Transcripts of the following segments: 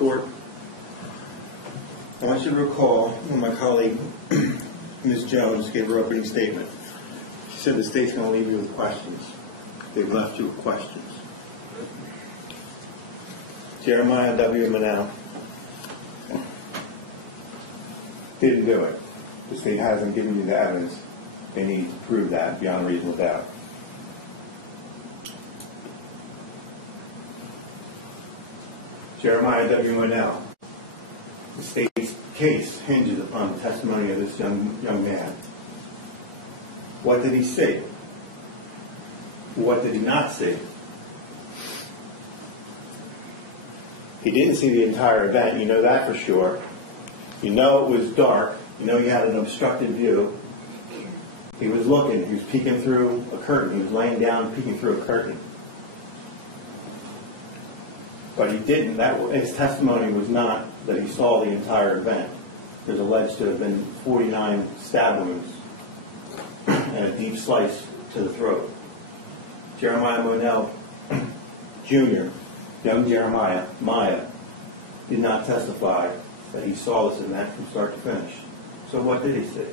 Court. I want you to recall when my colleague, Ms. Jones, gave her opening statement. She said the state's going to leave you with questions. They've left you with questions. Jeremiah W. Monell didn't do it. The state hasn't given you the evidence they need to prove that beyond a reasonable doubt. Jeremiah W. Monell. The state's case hinges upon the testimony of this young man. What did he see? What did he not see? He didn't see the entire event. You know that for sure. You know it was dark. You know he had an obstructed view. He was looking. He was peeking through a curtain. He was laying down, peeking through a curtain. But he didn't. His testimony was not that he saw the entire event. There's alleged to have been 49 stab wounds and a deep slice to the throat. Jeremiah Monell Jr., young Jeremiah, Maya, did not testify that he saw this event from start to finish. So what did he see?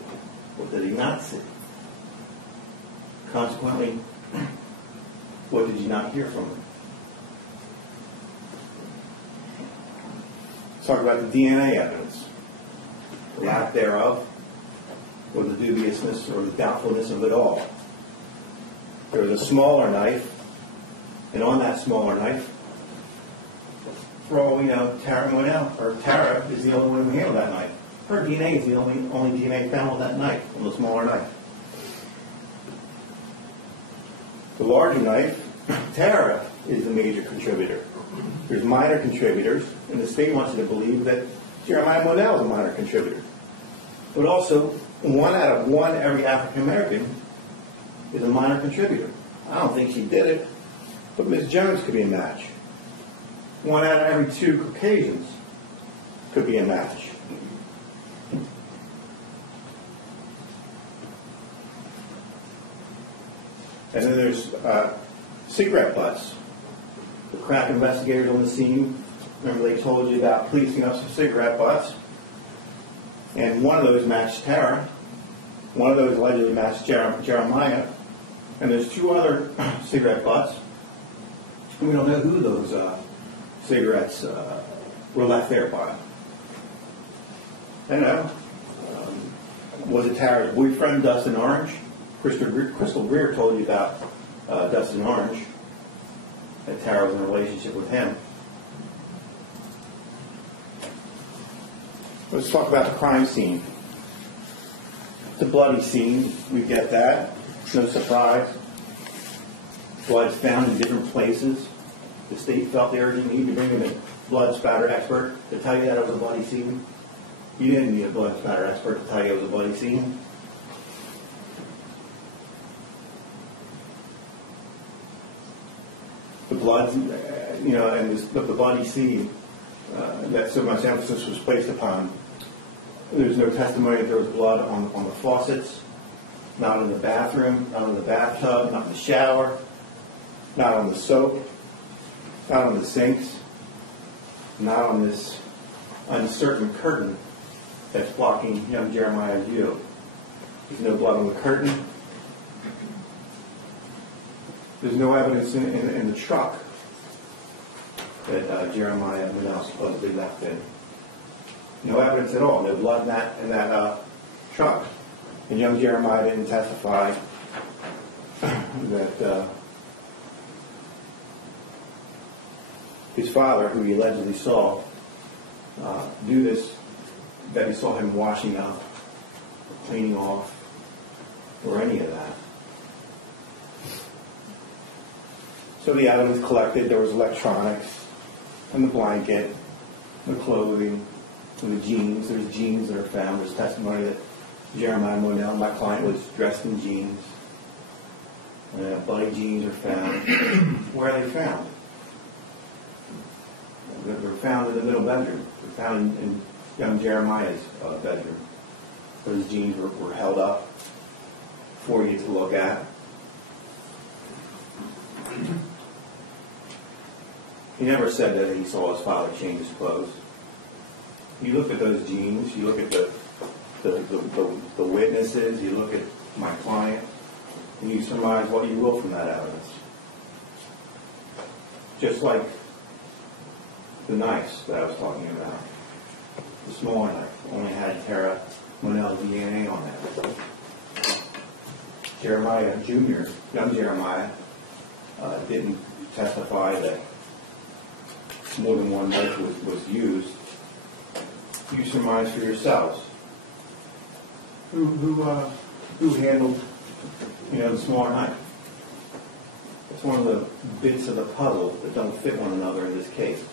What did he not see? Consequently, what did you not hear from him? Let's talk about the DNA evidence. The lack thereof, or the dubiousness or the doubtfulness of it all. There was a smaller knife, and on that smaller knife, for all we know, Tara Monell, or Tara, is the only one who handled that knife. Her DNA is the only DNA found on that knife, on the smaller knife. The larger knife, Tara, is the major contributor. There's minor contributors, and the state wants you to believe that Jeremiah Monell is a minor contributor. But also, 1 out of 1 every African American is a minor contributor. I don't think she did it, but Ms. Jones could be a match. 1 out of every 2 Caucasians could be a match. And then there's cigarette butts. The crack investigators on the scene, remember they told you about policing up some cigarette butts? And one of those matched Tara. One of those allegedly matched Jeremiah. And there's 2 other cigarette butts. We don't know who those cigarettes were left there by. I don't know. Was it Tara's boyfriend, Dustin Orange? Crystal Greer told you about Dustin Orange, that Tara was in a relationship with him. Let's talk about the crime scene. It's a bloody scene. We get that. It's no surprise. Blood's found in different places. The state felt the urgent need to bring in a blood spatter expert to tell you that it was a bloody scene. You didn't need a blood spatter expert to tell you it was a bloody scene. The blood, and the bloody scene that so much emphasis was placed upon. There's no testimony that there was blood on the faucets, not in the bathroom, not in the bathtub, not in the shower, not on the soap, not on the sinks, not on this uncertain curtain that's blocking young Jeremiah's view. There's no blood on the curtain. There's no evidence in the truck that Jeremiah Monell supposedly left in. No evidence at all. No blood in that truck. And young Jeremiah didn't testify that his father, who he allegedly saw do this, that he saw him washing up, or cleaning off, or any of that. So the evidence collected, there was electronics, and the blanket, the clothing, and the jeans. There's jeans that are found. There's testimony that Jeremiah Monell, my client, was dressed in jeans. Bloody jeans are found. Where are they found? They're found in the middle bedroom. They're found in young Jeremiah's bedroom. Those jeans were held up for you to look at. He never said that he saw his father change his clothes. You look at those jeans, you look at the witnesses, you look at my client, and you surmise what you will from that evidence. Just like the knives that I was talking about. The smaller knife only had Tara Monell DNA on it. Jeremiah Jr., young Jeremiah, didn't testify that more than one knife was used. You surmise for yourselves. Who handled, the smaller knife? It's one of the bits of the puzzle that don't fit one another in this case.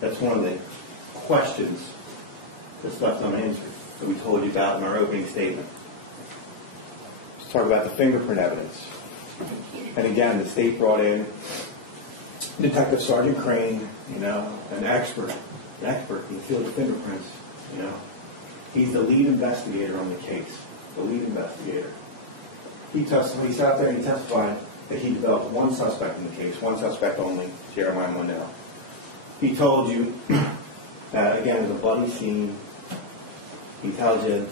That's one of the questions that's left unanswered that we told you about in our opening statement. Let's talk about the fingerprint evidence. And again, the state brought in Detective Sergeant Crane, an expert in the field of fingerprints. He's the lead investigator on the case. The lead investigator. He sat there and he testified that he developed one suspect in the case, one suspect only, Jeremiah Monell. He told you that, again, it was a bloody scene. He tells you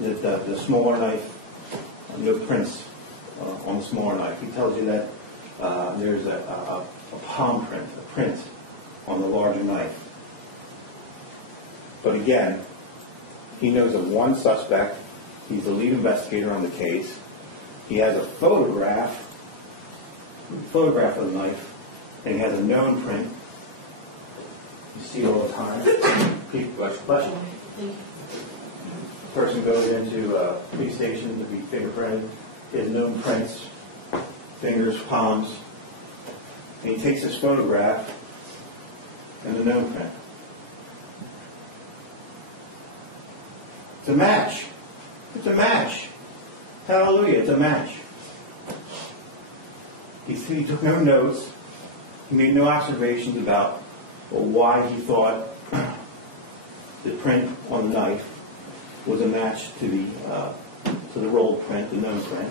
that the smaller knife, no prints on the smaller knife. He tells you that there's a palm print, a print on the larger knife. But again, he knows of one suspect. He's the lead investigator on the case. He has a photograph of the knife, and he has a known print. You see it all the time. Question. Person goes into a police station to be fingerprinted. He has known prints, fingers, palms, and he takes this photograph and the known print. It's a match. It's a match. Hallelujah, it's a match. He took no notes. He made no observations about why he thought the print on the knife was a match to the rolled print, the known print.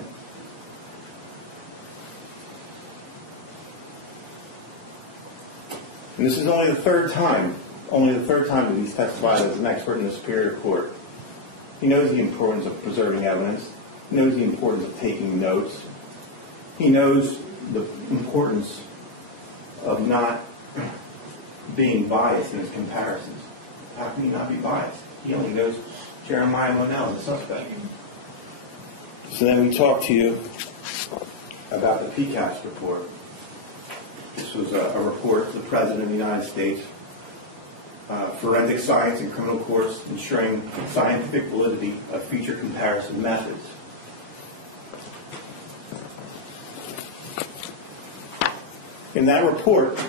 And this is only the third time that he's testified as an expert in the Superior Court. He knows the importance of preserving evidence. He knows the importance of taking notes. He knows the importance of not being biased in his comparisons. How can he not be biased? He only knows Jeremiah Monell, the suspect. So then we talk to you about the PCAST report. This was a report to the President of the United States, forensic science and criminal courts ensuring scientific validity of feature comparison methods. In that report,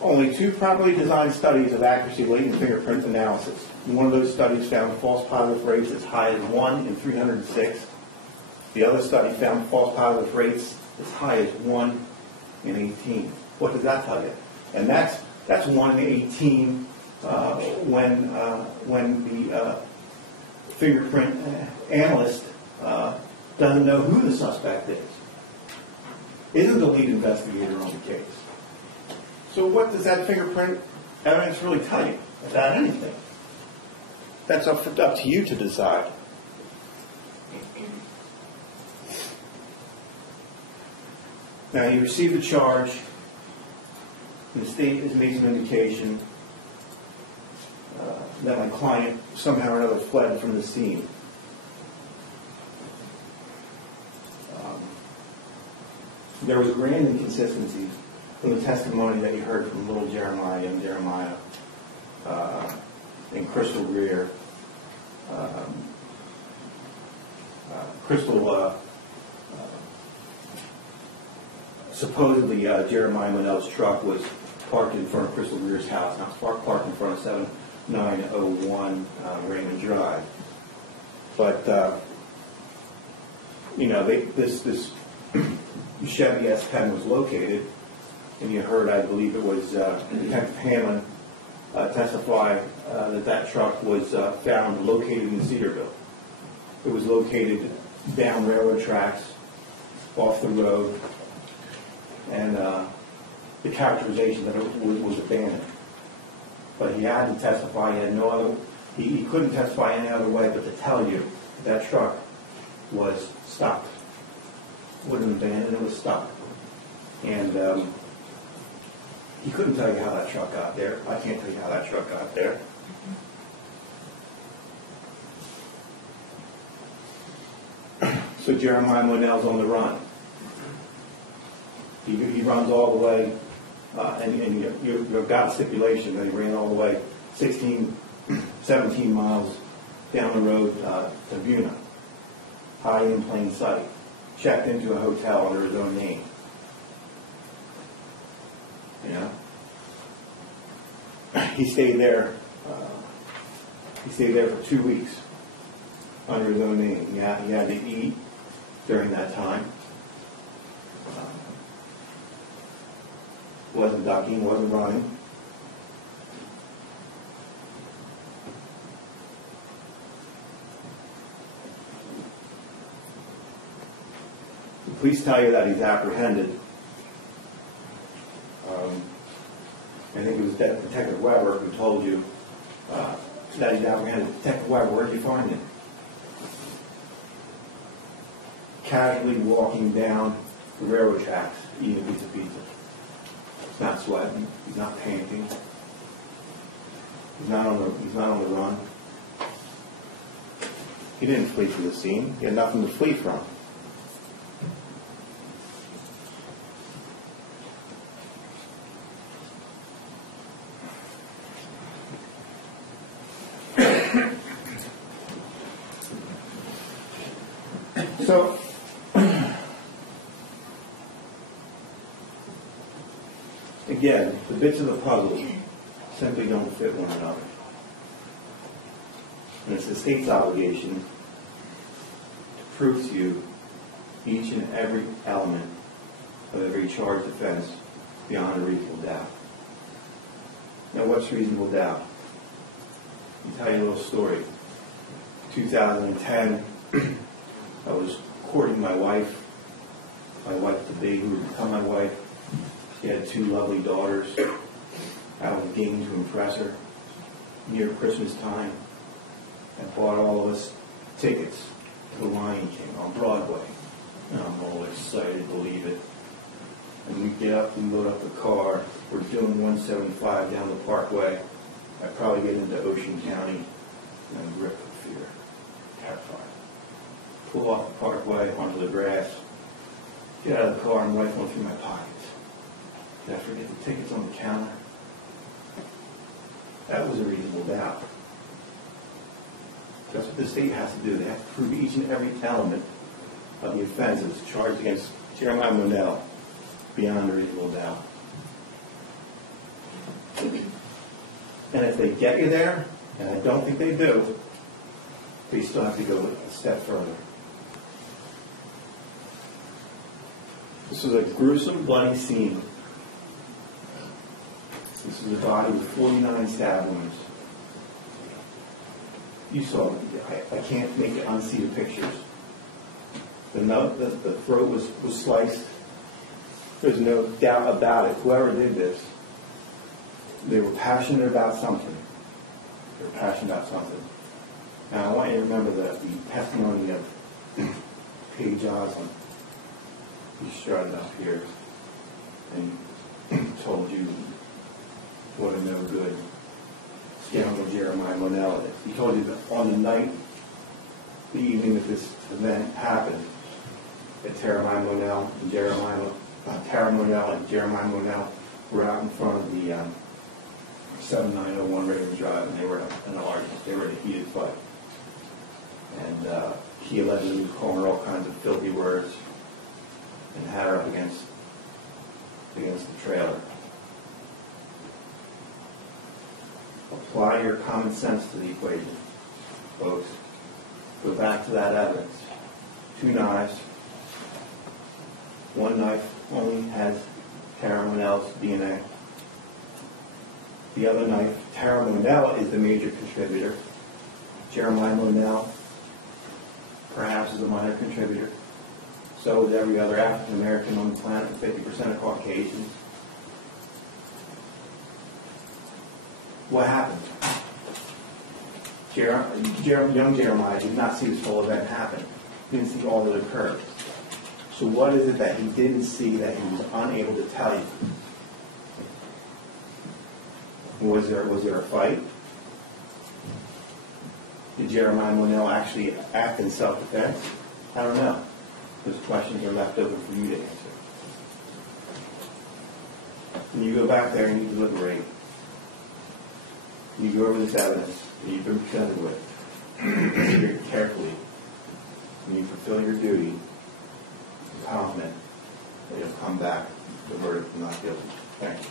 only 2 properly designed studies of accuracy latent fingerprint analysis. One of those studies found false positive rates as high as 1 in 306. The other study found false positive rates as high as 1 in 18. What does that tell you? And that's 1 in 18 when the fingerprint analyst doesn't know who the suspect is. Isn't the lead investigator on the case. So what does that fingerprint evidence really tell you about anything? That's up to you to decide. Now you receive the charge, and the state has made some indication that my client somehow or another fled from the scene. There was a grand inconsistency from the testimony that you heard from little Jeremiah, young Jeremiah, and Crystal Greer. Supposedly Jeremiah Monell's truck was parked in front of Crystal Greer's house. Now it's parked in front of 7901 Raymond Drive. But this Chevy S10 was located, and you heard, I believe it was Detective Hammond testify that truck was found located in Cedarville. It was located down railroad tracks, off the road. and the characterization that it was abandoned. But he had to testify. He had no other. He couldn't testify any other way but to tell you that truck was stuck. It wasn't abandoned. It was stuck. And he couldn't tell you how that truck got there. I can't tell you how that truck got there. So Jeremiah Monell's on the run. He runs all the way, and you've got a stipulation that he ran all the way 16, 17 miles down the road to Buna, hiding in plain sight, checked into a hotel under his own name. You know? He stayed there for 2 weeks under his own name. He had to eat during that time. Wasn't ducking, wasn't running. The police tell you that he's apprehended. I think it was Detective Weber who told you that he's apprehended. Detective Weber, where did you find him? Casually walking down the railroad tracks, eating a piece of pizza. He's not sweating. He's not panting. He's not on the run. He didn't flee from the scene. He had nothing to flee from. So, again, the bits of the puzzle simply don't fit one another. And it's the state's obligation to prove to you each and every element of every charged offense beyond a reasonable doubt. Now, what's reasonable doubt? I'll tell you a little story. 2010, I was courting my wife to be, who would become my wife. She had 2 lovely daughters. I was game to impress her. Near Christmas time, I bought all of us tickets to The Lion King on Broadway. And I'm all excited to leave it. And we get up, we load up the car. We're doing 175 down the Parkway. I probably get into Ocean County, and I'm gripped with fear, terrified. Pull off the Parkway onto the grass, get out of the car and rifle through my pockets. Did I forget the tickets on the counter? That was a reasonable doubt. That's what the state has to do. They have to prove each and every element of the offenses charged against Jeremiah Monell beyond a reasonable doubt. And if they get you there, and I don't think they do, they still have to go a step further. This was a gruesome, bloody scene. This is a body with 49 stab wounds. You saw it. I can't make it unsee the pictures. The throat was sliced. There's no doubt about it. Whoever did this, they were passionate about something. They were passionate about something. Now, I want you to remember the testimony of Paige Osmond. He strutted up here and told you what a no-good scoundrel Jeremiah Monell is. He told you that on the night, the evening that this event happened, that Tara Monell and Jeremiah Monell were out in front of the 7901 Ravens Drive, and they were in an argument. They were in a heated fight. And he allegedly was calling her all kinds of filthy words and had her up against the trailer. Apply your common sense to the equation, folks. Go back to that evidence. 2 knives. One knife only has Tara Monell's DNA. The other knife, Tara Monell is the major contributor. Jeremiah Monell, perhaps, is a minor contributor. So is every other African American on the planet, 50% of Caucasians. What happened? Young Jeremiah did not see this whole event happen. He didn't see all that occurred. So what is it that he didn't see that he was unable to tell you? Was there a fight? Did Jeremiah Monell actually act in self-defense? I don't know. Those questions are left open for you to answer. When you go back there and you deliberate, you go over this evidence that you've been presented with, you consider it carefully, and you fulfill your duty, I'm confident that you'll come back with the verdict of not guilty. Thank you.